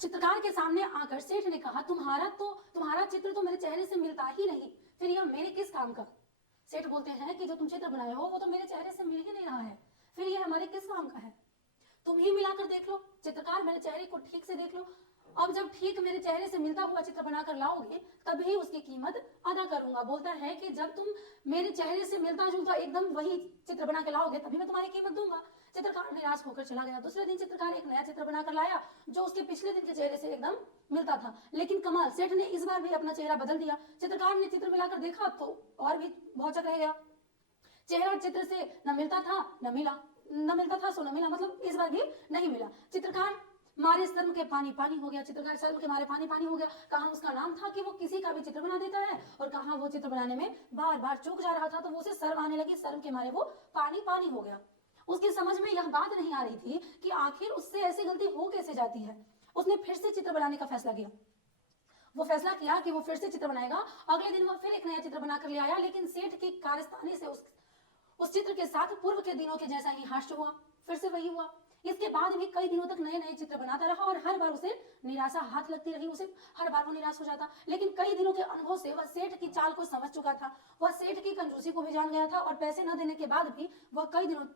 चित्रकार के सामने आकर सेठ ने कहा, तुम्हारा चित्र तो मेरे चेहरे से मिलता ही नहीं, फिर यह मेरे किस काम का। सेठ बोलते हैं कि जो तुम चित्र बनाए हो वो तो मेरे चेहरे से मिल ही नहीं रहा है, फिर यह हमारे किस काम का है। तुम ही मिलाकर देख लो। चित्रकार, मेरे चेहरे को ठीक से देख लो। अब जब ठीक मेरे चेहरे से मिलता हुआ चित्र बनाकर लाओगे तभी उसकी कीमत अदा करूंगा। बोलता है कि जब तुम मेरे चेहरे से मिलता जुलता एकदम वही चित्र बना के लाओगे तभी मैं तुम्हारी कीमत दूंगा। चित्रकार निराश होकर चला गया। दूसरे दिन चित्रकार एक नया चित्र बनाकर लाया जो उसके पिछले दिन के चेहरे से एकदम मिलता था। लेकिन कमाल, सेठ ने इस बार भी अपना चेहरा बदल दिया। चित्रकार ने चित्र मिलाकर देखा तो और भी भौचक रह गया। चेहरा चित्र से न मिलता था न मिला, न मिलता था सो न मिला, मतलब इस बार भी नहीं मिला। चित्रकार मारे शर्म के पानी पानी हो गया। चित्रकार शर्म के मारे पानी पानी हो गया। कहाँ उसका नाम था कि वो किसी का भी चित्र बना देता है, और कहाँ वो चित्र बनाने में बार बार चूक जा रहा था तो वो उसे शर्म आने लगी। शर्म के मारे वो पानी पानी हो गया। उसकी समझ में यह बात नहीं आ रही थी कि आखिर उससे ऐसी गलती हो कैसे जाती है। उसने फिर से चित्र बनाने का फैसला किया। वो फैसला किया कि वो फिर से चित्र बनाएगा। अगले दिन वह फिर एक नया चित्र बनाकर ले आया, लेकिन सेठ की कारस्तानी से उस चित्र के साथ पूर्व के दिनों के जैसा ही हास्य हुआ। फिर से वही हुआ। इसके बाद भी कई दिनों तक नए नए चित्र बनाता रहा और हर बार उसे निराशा हाथ लगती रही। उसे हर बार वो निराश हो जाता। लेकिन कई दिनों के अनुभव से वह सेठ की चाल को समझ चुका था। वह सेठ की कंजूसी को भी जान गया था और पैसे न देने के बाद भी वह कई दिनों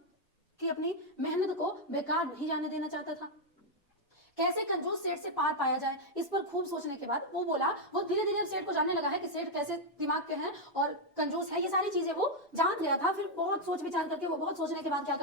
की अपनी मेहनत को बेकार नहीं जाने देना चाहता था। कैसे कंजूस सेठ से पार पाया जाए, इस पर खूब सोचने के बाद वो बोला, वो धीरे धीरे सेठ को जानने लगा है कि सेठ कैसे दिमाग के हैं और कंजूस है, ये सारी चीजें वो जान गया था। फिर बहुत सोच विचार करके वो बहुत सोचने के बाद क्या